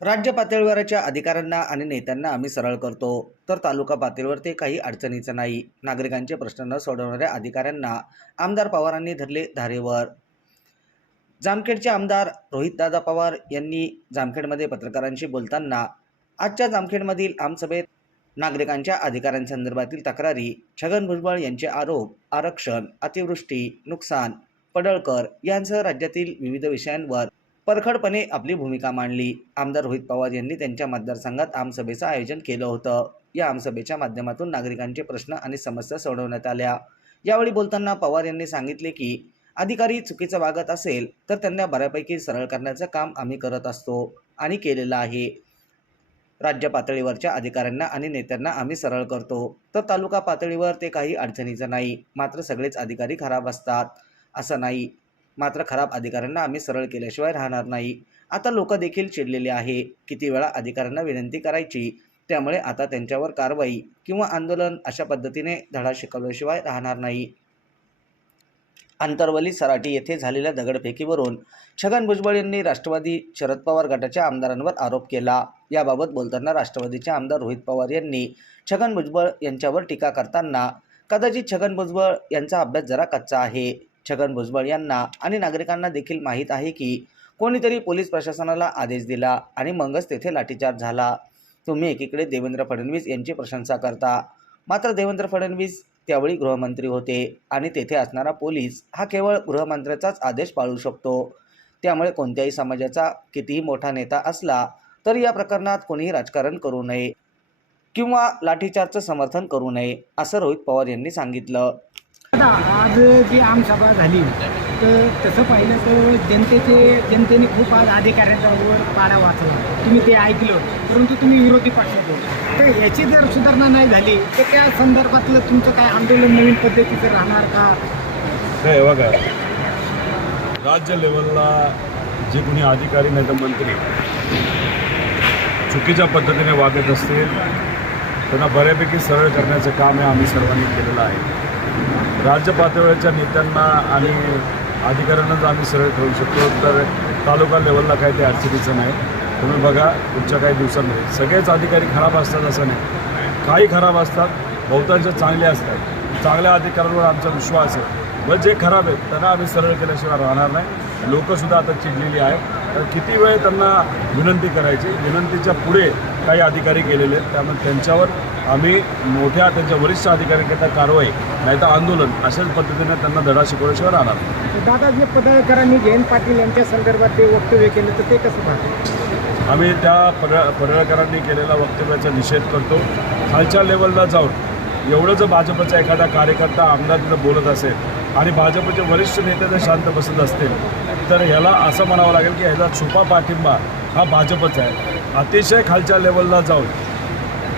राज्य पातळीवरच्या अधिकाऱ्यांना आणि नेत्यांना आम्ही सरळ करतो तर तालुका पातळीवर ते काही अडचणीचं नाही. नागरिकांचे प्रश्न न सोडवणाऱ्या अधिकाऱ्यांना आमदार पवारांनी धरले धारेवर. जामखेडचे आमदार रोहितदादा पवार यांनी जामखेडमध्ये पत्रकारांशी बोलताना आजच्या जामखेडमधील आमसभेत नागरिकांच्या अधिकारांसंदर्भातील तक्रारी छगन भुजबळ यांचे आरोप आरक्षण अतिवृष्टी नुकसान पडळकर यांसह राज्यातील विविध विषयांवर परखडपणे आपली भूमिका मांडली. आमदार रोहित पवार यांनी त्यांच्या मतदारसंघात आमसभेचं आयोजन केलं होतं. या आमसभेच्या माध्यमातून नागरिकांचे प्रश्न आणि समस्या सोडवण्यात आल्या. यावेळी बोलताना पवार यांनी सांगितले की अधिकारी चुकीचं वागत असेल तर त्यांना बऱ्यापैकी सरळ करण्याचं काम आम्ही करत असतो आणि केलेलं आहे. राज्य पातळीवरच्या अधिकाऱ्यांना आणि नेत्यांना आम्ही सरळ करतो. तर तालुका पातळीवर ते काही अडचणीचं नाही. मात्र सगळेच अधिकारी खराब असतात. असं नाही. मात्र खराब अधिकाऱ्यांना आम्ही सरळ केल्याशिवाय राहणार नाही. आता लोक देखील चिडलेले आहे. किती वेळा अधिकाऱ्यांना विनंती करायची? त्यामुळे आता त्यांच्यावर कारवाई किंवा आंदोलन अशा पद्धतीने धडा शिकवल्याशिवाय राहणार नाही. आंतरवली सराटी येथे झालेल्या दगडफेकीवरून छगन भुजबळ यांनी राष्ट्रवादी शरद पवार गटाच्या आमदारांवर आरोप केला. याबाबत बोलताना राष्ट्रवादीचे आमदार रोहित पवार यांनी छगन भुजबळ यांच्यावर टीका करताना कदाचित छगन भुजबळ यांचा अभ्यास जरा कच्चा आहे. छगन भुजबळ यांना आणि नागरिकांना देखील माहीत आहे की कोणीतरी पोलीस प्रशासनाला आदेश दिला आणि मगच तेथे लाठीचार्ज झाला. तुम्ही एकीकडे देवेंद्र फडणवीस यांची प्रशंसा करता. मात्र देवेंद्र फडणवीस त्यावेळी गृहमंत्री होते आणि तेथे असणारा पोलीस हा केवळ गृहमंत्र्याचाच आदेश पाळू शकतो. त्यामुळे कोणत्याही समाजाचा कितीही मोठा नेता असला तरी या प्रकरणात कोणीही राजकारण करू नये किंवा लाठीचार्जचं समर्थन करू नये असं रोहित पवार यांनी सांगितलं. आज जी आमसभा झाली तर तसं पाहिलं तर जनतेचे जनतेने खूप आज अधिकाऱ्यांच्यावर पाडा वाचला. तुम्ही ते ऐकलं परंतु तुम्ही विरोधी पक्षात होते तर याची जर सुधारणा नाही झाली तर त्या संदर्भातलं तुमचं काय आंदोलन नवीन पद्धतीचं राहणार का? काय बघा राज्य लेवलला जे कोणी अधिकारी नाही तर मंत्री चुकीच्या पद्धतीने वागत असतील त्यांना बऱ्यापैकी सरळ करण्याचं काम हे आम्ही सर्वांनी केलेलं आहे. राज्य पातळीच्या नेत्यांना आणि अधिकाऱ्यांनाच आम्ही सरळ ठेवू शकतो. तर तालुका लेवलला काही ते अडचणीचं नाही. तुम्ही बघा पुढच्या काही दिवसांमध्ये. सगळेच अधिकारी खराब असतात असं नाही. काही खराब असतात बहुतांश चांगले असतात. चांगल्या अधिकाऱ्यांवर आमचा विश्वास आहे. व जे खराब आहेत त्यांना आम्ही सरळ केल्याशिवाय राहणार नाही. लोकंसुद्धा आता चिडलेली आहे तर किती वेळ त्यांना विनंती करायची? विनंतीच्या पुढे काही अधिकारी गेलेले आहेत. त्यामुळे त्यांच्यावर आम्ही मोठ्या त्यांच्या वरिष्ठ अधिकाऱ्यांकरता कारवाई नाही तर आंदोलन अशाच पद्धतीने त्यांना धडा शिकवल्याशिवाय राहणार. दादा जे पदाधिकाऱ्यांनी जयंत पाटील यांच्या संदर्भात ते वक्तव्य केलं तर ते कसं पाहतं आम्ही त्या पड पडळकरांनी केलेला वक्तव्याचा निषेध करतो. खालच्या लेवलला जाऊन एवढं जर भाजपचा एखादा कार्यकर्ता आमदार तिथं बोलत असेल आणि भाजपचे वरिष्ठ नेते जर शांत बसत असतील तर ह्याला असं म्हणावं लागेल की ह्याचा छुपा पाठिंबा हा भाजपचा आहे. अतिशय खालच्या लेवलला जाऊन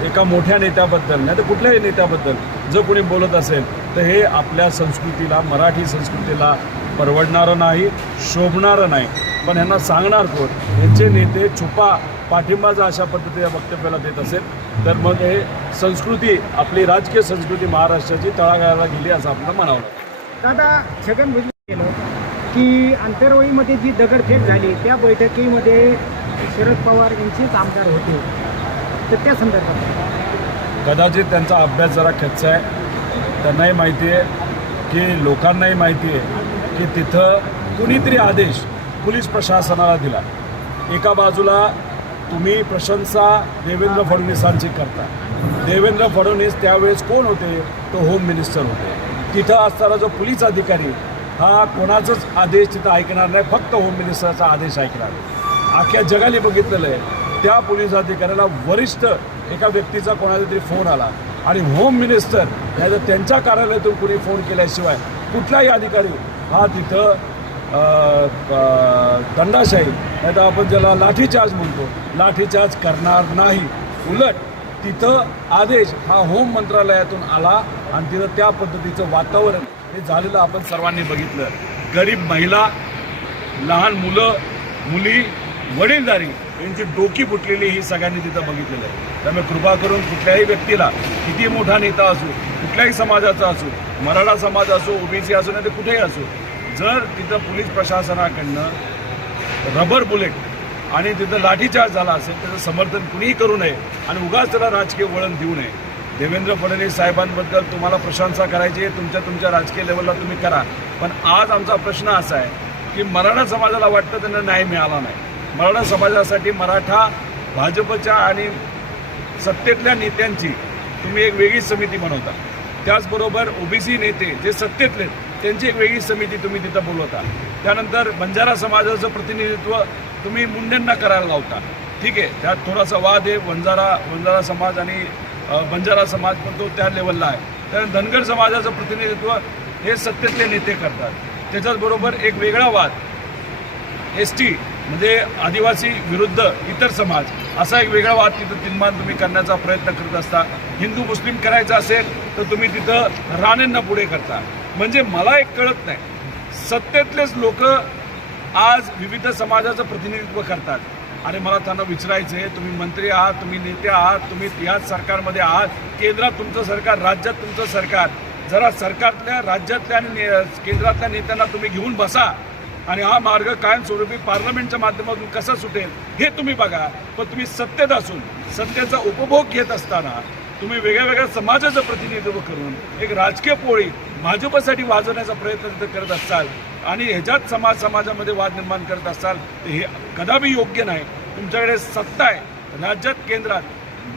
एका मोठ्या नेत्याबद्दल नाही तर कुठल्याही नेत्याबद्दल जर कोणी बोलत असेल तर हे आपल्या संस्कृतीला मराठी संस्कृतीला परवडणारं नाही शोभणारं नाही. पण ह्यांना सांगणार कोण? यांचे नेते छुपा पाठिंबा जर अशा पद्धतीच्या वक्तव्याला देत असेल. तर मग हे संस्कृती आपली राजकीय संस्कृती महाराष्ट्राची तळागाळाला गेली असं आपलं म्हणावं. दादा छगन भुजबळ केलं की अंतरवळीमध्ये जी दगडफेक झाली त्या बैठकीमध्ये शरद पवार यांचेच आमदार होते. तर त्या संदर्भात. कदाचित त्यांचा अभ्यास जरा कच्चा आहे. त्यांनाही माहिती आहे की लोकांनाही माहिती आहे की तिथं कुणीतरी आदेश पोलीस प्रशासनाला दिला. एका बाजूला तुम्ही प्रशंसा देवेंद्र फडणवीसांची करता. देवेंद्र फडणवीस त्यावेळेस कोण होते? तो होम मिनिस्टर होते. तिथं असणारा जो पोलीस अधिकारी हा कोणाचाच आदेश तिथं ऐकणार नाही. फक्त होम मिनिस्टरचा आदेश ऐकणार आहे. अख्ख्या जगाने बघितलेलं आहे. त्या पोलीस अधिकाऱ्याला वरिष्ठ एका व्यक्तीचा कोणाचा तरी फोन आला. आणि होम मिनिस्टर नाही तर त्यांच्या कार्यालयातून कुणी फोन केल्याशिवाय कुठलाही अधिकारी हा तिथं दंडाशाही नाही आपण ज्याला लाठीचार्ज म्हणतो लाठीचार्ज करणार नाही. उलट तिथं आदेश हा होम मंत्रालयातून आला आणि तिथं त्या पद्धतीचं वातावरण हे झालेलं आपण सर्वांनी बघितलं. गरीब महिला लहान मुलं मुली वडीलधारी यांची डोकी फुटलेली ही सगळ्यांनी तिथं बघितलेलं आहे. त्यामुळे कृपा करून कुठल्याही व्यक्तीला किती मोठा नेता असू कुठल्याही समाजाचा असू मराठा समाज असो ओबीसी असो नाही ते कुठेही असो जर तिथं पोलीस प्रशासनाकडनं रबर बुलेट आणि तिथं लाठीचार्ज झाला असेल त्याचं समर्थन कुणीही करू नये आणि उगाच त्याला राजकीय वळण देऊ नये. देवेंद्र फडणवीस साहेबांबद्दल तुम्हाला प्रशंसा करायची आहे तुमच्या तुमच्या राजकीय लेवलला तुम्ही करा. पण आज आमचा प्रश्न असा आहे की मराठा समाजाला वाटतं त्यांना न्याय मिळाला नाही. मराठा समाजासाठी मराठा भाजपच्या आणि सत्तेतल्या नेत्यांची तुम्ही एक वेगळी समिती बनवता. त्याचबरोबर ओबीसी नेते जे सत्तेतले त्यांची एक वेगळी समिती तुम्ही तिथं बोलवता. त्यानंतर बंजारा समाजाचं प्रतिनिधित्व तुम्ही मुंडेंना करायला लावता. ठीक आहे त्यात थोडासा वाद आहे वंजारा वंजारा समाज आणि बंजारा समाज पण तो त्या लेवलला आहे. त्यानंतर धनगर समाजाचं प्रतिनिधित्व हे सत्तेतले नेते करतात. त्याच्याचबरोबर एक वेगळा वाद एस टी म्हणजे आदिवासी विरुद्ध इतर समाज असा एक वेगळा वाद तिथं निर्माण तुम्ही करण्याचा प्रयत्न करत असता. हिंदू मुस्लिम करायचं असेल तर तुम्ही तिथं राणेंना पुढे करता. म्हणजे मला एक कळत नाही. सत्तेतलेच लोक आज विविध समाजाचं प्रतिनिधित्व करतात. आणि मला त्यांना विचारायचं आहे तुम्ही मंत्री आहात तुम्ही नेते आहात तुम्ही याच सरकारमध्ये आहात. केंद्रात तुमचं सरकार राज्यात तुमचं सरकार. जरा सरकारतल्या राज्यातल्या आणि ने- केंद्रातल्या नेत्यांना तुम्ही घेऊन बसा. आणि हा मार्ग कायमस्वरूपी पार्लमेंटच्या माध्यमातून कसा सुटेल हे तुम्ही बघा. पण तुम्ही सत्तेत असून सत्तेचा उपभोग घेत असताना तुम्ही वेगळ्या वेगळ्या समाजाचं प्रतिनिधित्व करून एक राजकीय पोळी भाजपसाठी वाजवण्याचा प्रयत्न तिथं करत असाल आणि ह्याच्यात समाज समाजामध्ये वाद निर्माण करत असाल तर हे कदापि योग्य नाही. तुमच्याकडे सत्ता आहे. राज्यात केंद्रात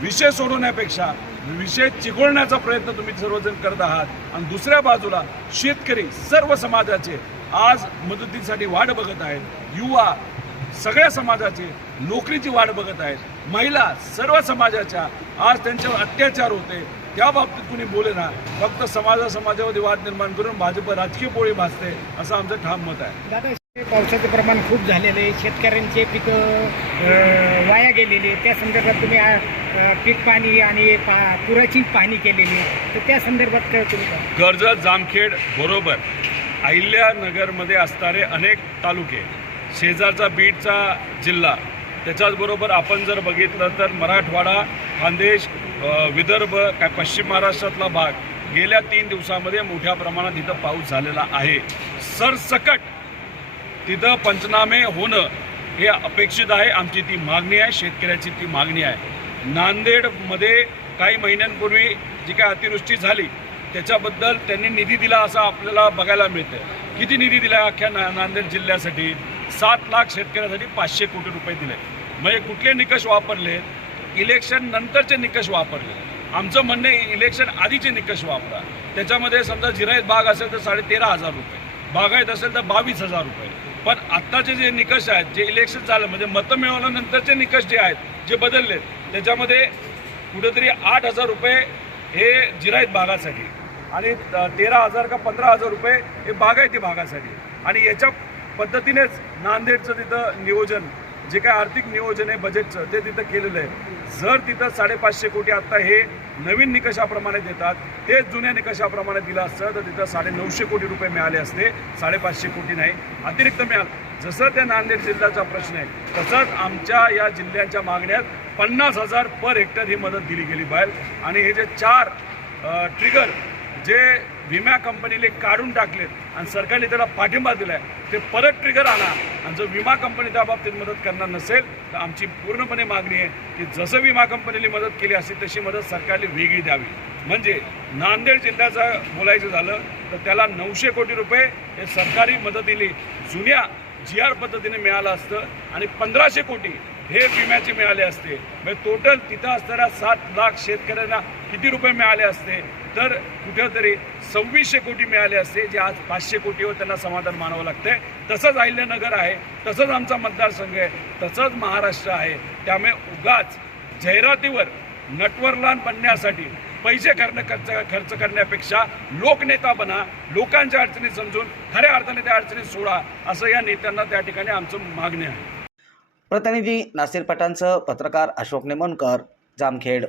विषय सोडवण्यापेक्षा विषय चिघळण्याचा प्रयत्न तुम्ही सर्वजण करत आहात. आणि दुसऱ्या बाजूला शेतकरी सर्व समाजाचे आज मदतीसाठी वाट बघत आहेत. युवा सगळ्या समाजाचे नोकरीची वाट बघत आहेत. महिला सर्व समाजाच्या आज त्यांच्यावर अत्याचार होते. त्या बाबतीत कुणी बोले ना फक्त समाजा समाजामध्ये वाद निर्माण करून भाजप राजकीय पोळी भासते असं आमचं ठाम मत आहे. दादा पावसाचं प्रमाण खूप झालेलं आहे. शेतकऱ्यांचे पिकं वाया गेलेली त्या संदर्भात तुम्ही पीक पाणी आणि पा पुराची पाहणी केलेली तर त्या संदर्भात काय तुम्ही? कर्जत जामखेड बरोबर. अहिल्यानगरमध्ये असणारे अनेक तालुके शेजारचा बीडचा जिल्हा त्याच्याचबरोबर आपण जर बघितलं तर मराठवाडा खानदेश विदर्भ काय पश्चिम महाराष्ट्रातला भाग गेल्या तीन दिवसामध्ये मोठ्या प्रमाणात इथं पाऊस झालेला आहे. सरसकट तिथं पंचनामे होणं हे अपेक्षित आहे. आमची ती मागणी आहे शेतकऱ्याची ती मागणी आहे. नांदेडमध्ये काही महिन्यांपूर्वी जी काय अतिवृष्टी झाली त्याच्याबद्दल त्यांनी निधी दिला असं आपल्याला बघायला मिळतं किती निधी दिला अख्ख्या ना नांदेड जिल्ह्यासाठी? सात लाख शेतकऱ्यासाठी पाचशे कोटी रुपये दिले. म्हणजे कुठले निकष वापरले? इलेक्शन नंतरचे निकष वापरले. आमचं म्हणणं आहे इलेक्शन आधीचे निकष वापरा. त्याच्यामध्ये समजा जिरायत बाग असेल तर साडेतेरा हजार रुपये. बागायत असेल तर बावीस हजार रुपये. पण आत्ताचे जे निकष आहेत जे इलेक्शन झालं म्हणजे मतं मिळवल्यानंतरचे निकष जे आहेत जे बदलले त्याच्यामध्ये कुठेतरी आठ हजार रुपये हे जिरायत भागासाठी आणि तेरा हजार का पंधरा हजार रुपये हे बागायती भागासाठी आणि याच्या पद्धतीनेच नांदेडचं तिथं नियोजन जे काय आर्थिक नियोजन आहे बजेटचं ते तिथं केलेलं आहे. जर तिथं साडेपाचशे कोटी आत्ता हे नवीन निकषाप्रमाणे देतात तेच जुन्या निकषाप्रमाणे दिलं असतं तर तिथं साडे नऊशे कोटी रुपये मिळाले असते. साडेपाचशे कोटी नाही अतिरिक्त मिळालं. जसं त्या नांदेड जिल्ह्याचा प्रश्न आहे तसंच आमच्या या जिल्ह्याच्या मागण्यात पन्नास हजार पर हेक्टर ही मदत दिली गेली बाहेर. आणि हे जे चार ट्रिगर जे विमा कंपनीने काढून टाकलेत आणि सरकारने त्याला पाठिंबा दिला आहे ते परत ट्रिगर आणा. आणि जर विमा कंपनी त्या बाबतीत मदत करणार नसेल तर आमची पूर्णपणे मागणी आहे की जसं विमा कंपनीने मदत केली असेल तशी मदत सरकारने वेगळी द्यावी. म्हणजे नांदेड जिल्ह्याचं बोलायचं झालं तर त्याला नऊशे कोटी रुपये हे सरकारी मदतीने जुन्या जी आर पद्धतीने मिळालं असतं आणि पंधराशे कोटी हे विम्याचे मिळाले असते. म्हणजे टोटल तिथं असणाऱ्या सात लाख शेतकऱ्यांना किती रुपये मिळाले असते? तर कुठंतरी सव्वीसशे कोटी मिळाले असते जे आज पाचशे कोटीवर त्यांना समाधान मानावं लागतंय. तसंच अहिल्यानगर आहे तसंच आमचा मतदारसंघ आहे तसंच महाराष्ट्र आहे. त्यामुळे उगाच जाहिरातीवर नटवरलान बनण्यासाठी पैसे करणं खर्च खर्च करण्यापेक्षा लोकनेता बना लोकांच्या अडचणी समजून खऱ्या अर्थाने त्या अडचणी सोडा असं या नेत्यांना त्या ठिकाणी आमचं मागणी आहे. प्रतिनिधी नासिर पठाणसह पत्रकार अशोक नेमोनकर जामखेड.